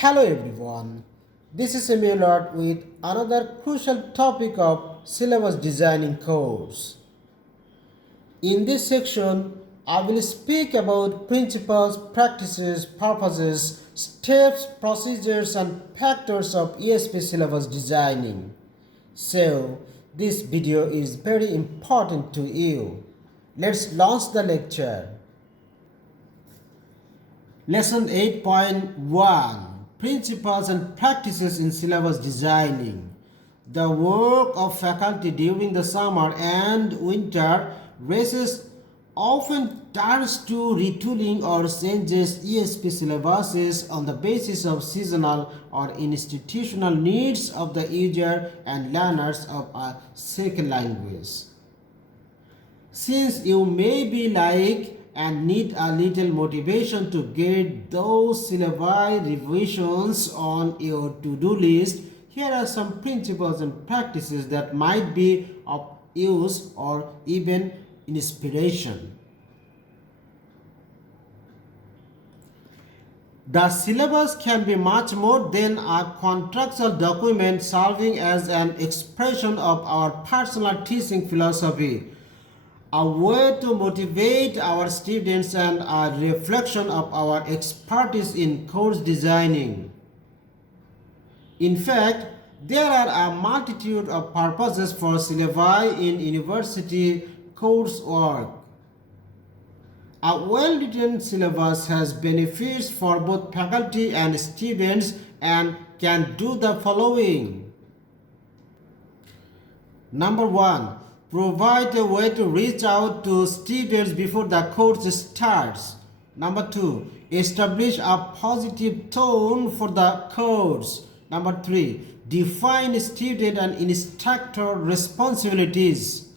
Hello everyone, this is Emilot with another crucial topic of syllabus designing course. In this section, I will speak about principles, practices, purposes, steps, procedures and factors of ESP syllabus designing. So, this video is very important to you. Let's launch the lecture. Lesson 8.1 Principles and Practices in Syllabus Designing. The work of faculty during the summer and winter races often turns to retooling or changes ESP syllabuses on the basis of seasonal or institutional needs of the user and learners of a second language. Since you may be like and need a little motivation to get those syllabi revisions on your to-do list, here are some principles and practices that might be of use or even inspiration. The syllabus can be much more than a contractual document serving as an expression of our personal teaching philosophy, a way to motivate our students and a reflection of our expertise in course designing. In fact, there are a multitude of purposes for syllabi in university coursework. A well-written syllabus has benefits for both faculty and students and can do the following. Number 1. Provide a way to reach out to students before the course starts. Number 2. Establish a positive tone for the course. Number 3. Define student and instructor responsibilities.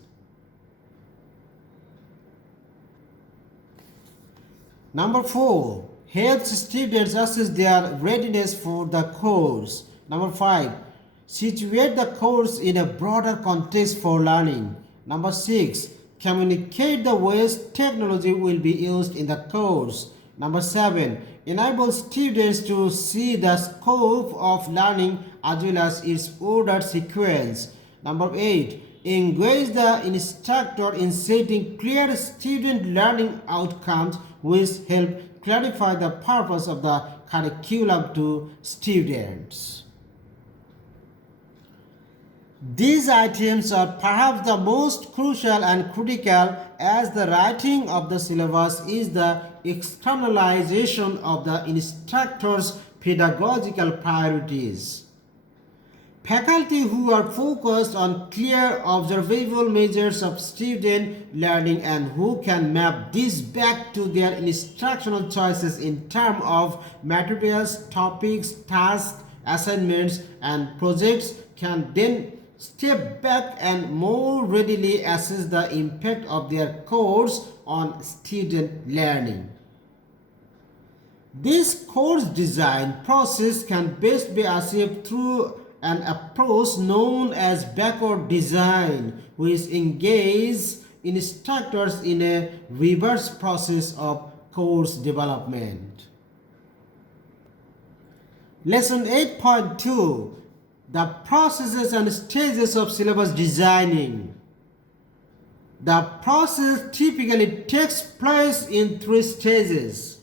Number 4. Helps students assess their readiness for the course. Number 5. Situate the course in a broader context for learning. Number 6. Communicate the ways technology will be used in the course. Number 7. Enable students to see the scope of learning as well as its ordered sequence. Number 8. Engage the instructor in setting clear student learning outcomes which help clarify the purpose of the curriculum to students. These items are perhaps the most crucial and critical, as the writing of the syllabus is the externalization of the instructor's pedagogical priorities. Faculty who are focused on clear observable measures of student learning and who can map this back to their instructional choices in terms of materials, topics, tasks, assignments, and projects can then step back and more readily assess the impact of their course on student learning. This course design process can best be achieved through an approach known as backward design, which engages instructors in a reverse process of course development. Lesson 8.2 The processes and stages of syllabus designing. The process typically takes place in 3 stages.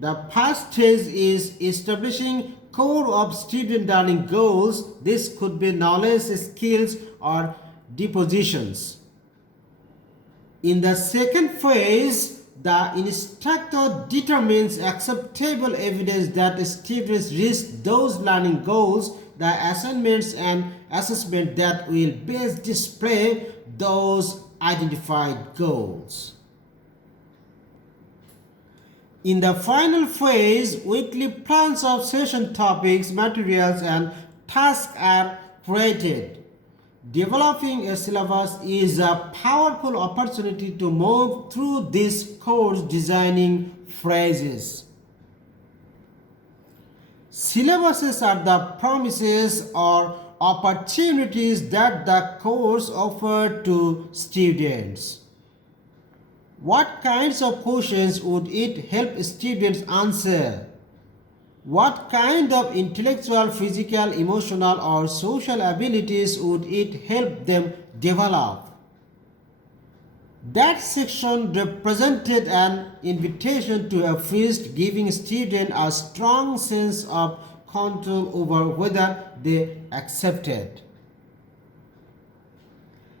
The first stage is establishing core of student learning goals. This could be knowledge, skills, or depositions. In the second phase, the instructor determines acceptable evidence that students reach those learning goals, the assignments and assessment that will best display those identified goals. In the final phase, weekly plans of session topics, materials, and tasks are created. Developing a syllabus is a powerful opportunity to move through these course designing phases. Syllabuses are the promises or opportunities that the course offers to students. What kinds of questions would it help students answer? What kind of intellectual, physical, emotional, or social abilities would it help them develop? That section represented an invitation to a feast, giving students a strong sense of control over whether they accepted.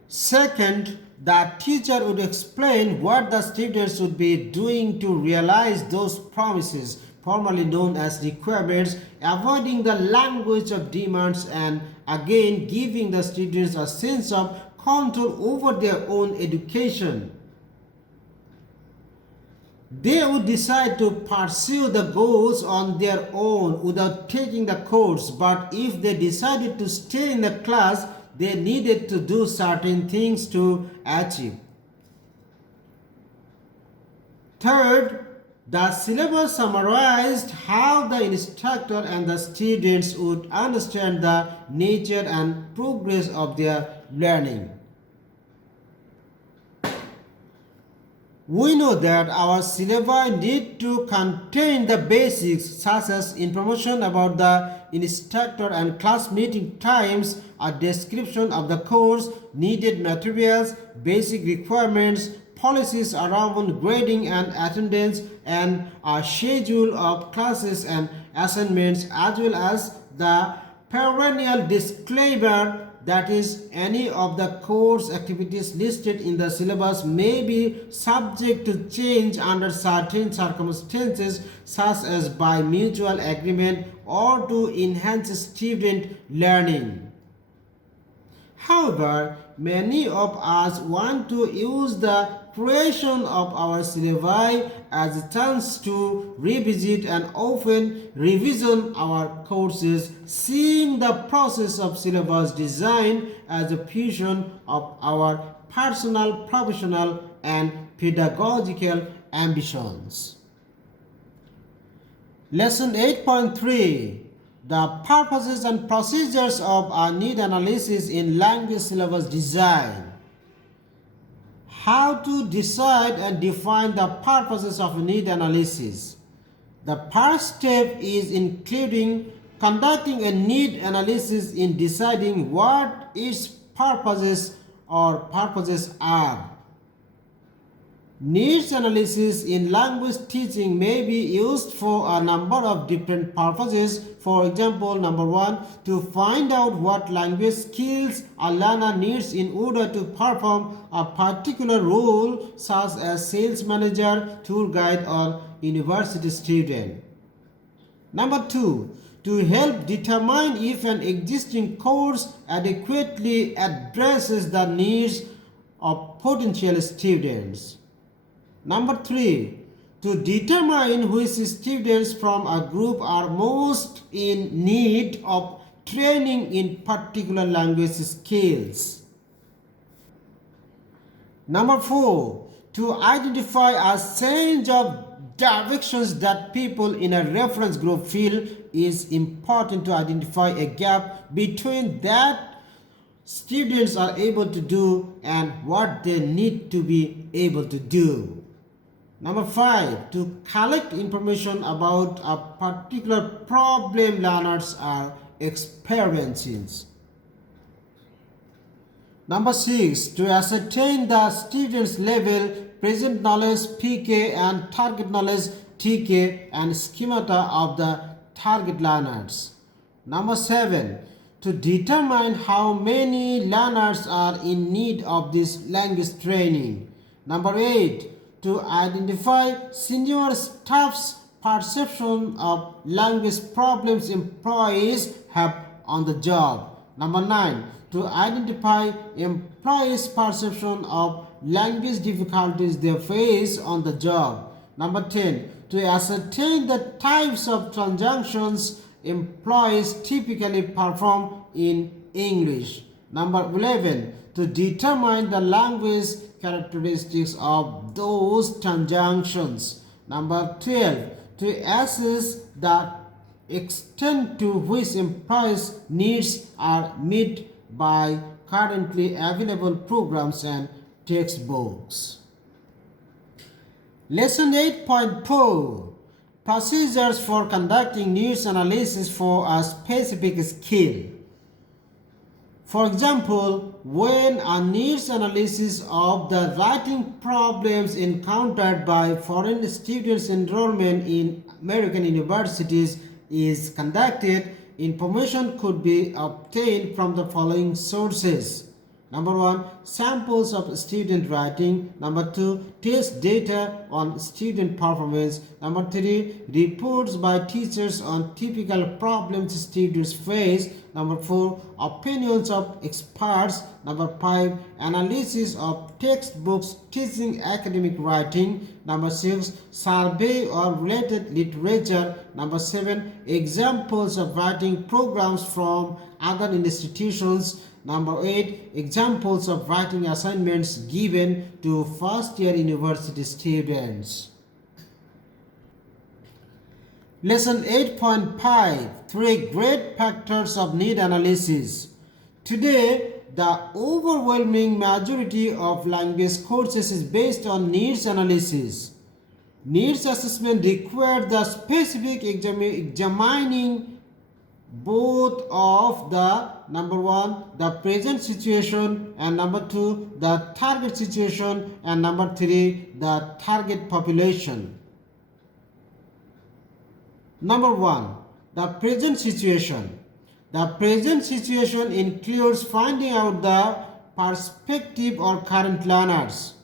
Second, the teacher would explain what the students would be doing to realize those promises, formerly known as requirements, avoiding the language of demands and again giving the students a sense of control over their own education. They would decide to pursue the goals on their own without taking the course, but if they decided to stay in the class, they needed to do certain things to achieve. Third, the syllabus summarized how the instructor and the students would understand the nature and progress of their learning. We know that our syllabi need to contain the basics such as information about the instructor and class meeting times, a description of the course, needed materials, basic requirements, policies around grading and attendance, and a schedule of classes and assignments, as well as the perennial disclaimer that is, any of the course activities listed in the syllabus may be subject to change under certain circumstances, such as by mutual agreement or to enhance student learning. However, many of us want to use the creation of our syllabi as a chance to revisit and often revision our courses, seeing the process of syllabus design as a fusion of our personal, professional, and pedagogical ambitions. Lesson 8.3: The purposes and procedures of a need analysis in language syllabus design. How to decide and define the purposes of need analysis. The first step is including conducting a need analysis in deciding what its purposes are. Needs analysis in language teaching may be used for a number of different purposes. For example, number one, to find out what language skills a learner needs in order to perform a particular role, such as sales manager, tour guide, or university student. Number two, to help determine if an existing course adequately addresses the needs of potential students. Number three, to determine which students from a group are most in need of training in particular language skills. Number four, to identify a change of directions that people in a reference group feel is important to identify a gap between that students are able to do and what they need to be able to do. Number five, to collect information about a particular problem learners are experiencing. Number six, to ascertain the student's level, present knowledge (PK) and target knowledge (TK) and schemata of the target learners. Number seven, to determine how many learners are in need of this language training. Number eight, to identify senior staff's perception of language problems employees have on the job. Number 9, to identify employees' perception of language difficulties they face on the job. Number 10, to ascertain the types of transactions employees typically perform in English. Number 11, to determine the language characteristics of those transactions. Number 12, to assess the extent to which employees' needs are met by currently available programs and textbooks. Lesson 8.4: procedures for conducting needs analysis for a specific skill. For example, when a needs analysis of the writing problems encountered by foreign students' enrollment in American universities is conducted, information could be obtained from the following sources. Number 1, samples of student writing. Number 2, test data on student performance. Number 3, reports by teachers on typical problems students face. Number 4, opinions of experts. Number 5, analysis of textbooks teaching academic writing. Number 6, survey or related literature. Number 7, examples of writing programs from other institutions. Number 8, examples of writing assignments given to first-year university students. Lesson 8.5, 3 great factors of need analysis. Today, the overwhelming majority of language courses is based on needs analysis. Needs assessment requires the specific examining both of the number 1 the present situation, and number 2 the target situation, and number 3 the target population. Number 1, the present situation. The present situation includes finding out the perspective or current learners,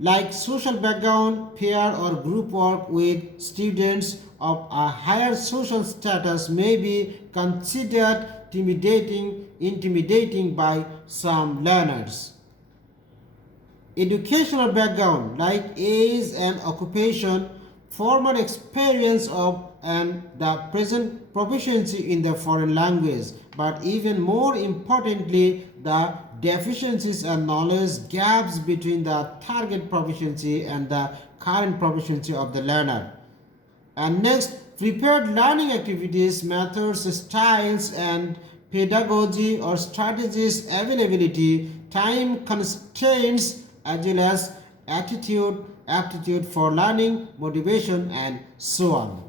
like social background, peer or group work with students of a higher social status may be considered intimidating by some learners. Educational background, like age and occupation, former experience of and the present proficiency in the foreign language, but even more importantly, the deficiencies and knowledge gaps between the target proficiency and the current proficiency of the learner. And next, prepared learning activities, methods, styles, and pedagogy or strategies, availability, time constraints, as well as attitude, aptitude for learning, motivation, and so on.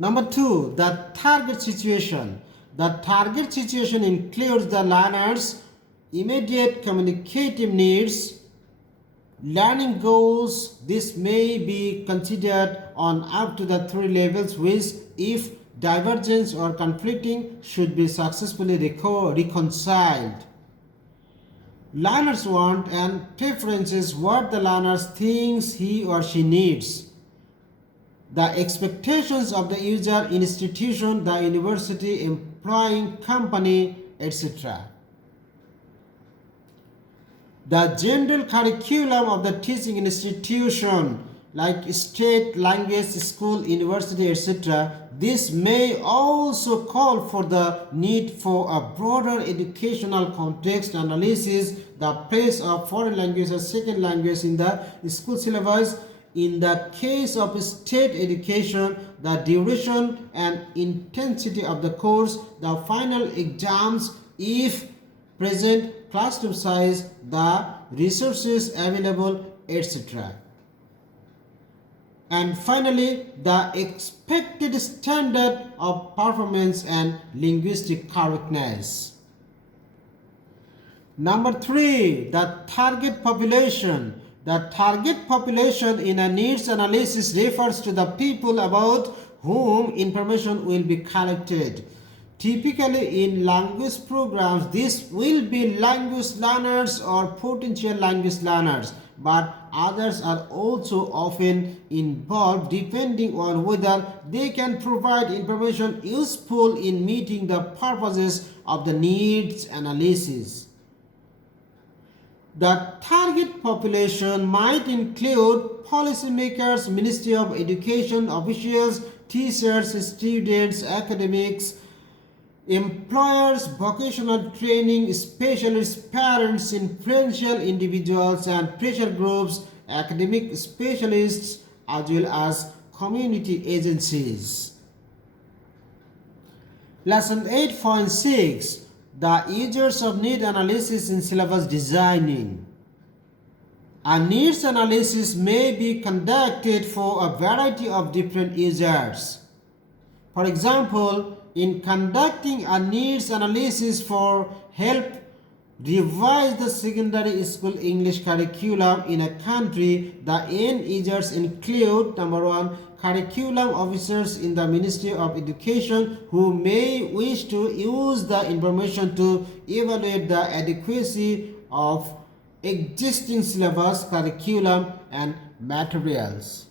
Number 2, the target situation. The target situation includes the learner's immediate communicative needs, learning goals. This may be considered on up to the 3 levels which, if divergence or conflicting, should be successfully reconciled. Learner's want and preferences, what the learner thinks he or she needs. The expectations of the user, institution, the university, employing company, etc. The general curriculum of the teaching institution, like state, language, school, university, etc. This may also call for the need for a broader educational context analysis, the place of foreign language as second language in the school syllabus. In the case of state education, the duration and intensity of the course, the final exams, if present, classroom size, the resources available, etc. And finally, the expected standard of performance and linguistic correctness. Number 3, the target population. The target population in a needs analysis refers to the people about whom information will be collected. Typically in language programs, this will be language learners or potential language learners, but others are also often involved depending on whether they can provide information useful in meeting the purposes of the needs analysis. The target population might include policymakers, Ministry of Education officials, teachers, students, academics, employers, vocational training specialists, parents, influential individuals and pressure groups, academic specialists, as well as community agencies. Lesson 8.6, the users of need analysis in syllabus designing. A needs analysis may be conducted for a variety of different users. For example, in conducting a needs analysis for help revise the secondary school English curriculum in a country, the end users include number 1, curriculum officers in the Ministry of Education who may wish to use the information to evaluate the adequacy of existing syllabus, curriculum and materials.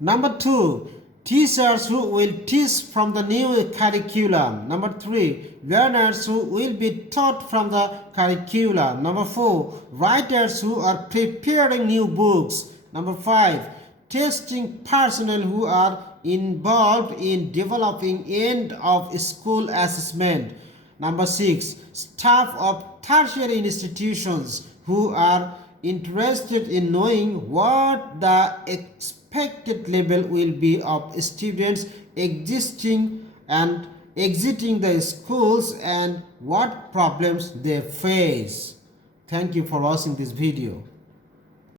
Number 2, teachers who will teach from the new curriculum. Number 3, learners who will be taught from the curriculum. Number 4, writers who are preparing new books. Number 5, testing personnel who are involved in developing end of school assessment. Number 6, staff of tertiary institutions who are interested in knowing what the expected level will be of students existing and exiting the schools and what problems they face. Thank you for watching this video.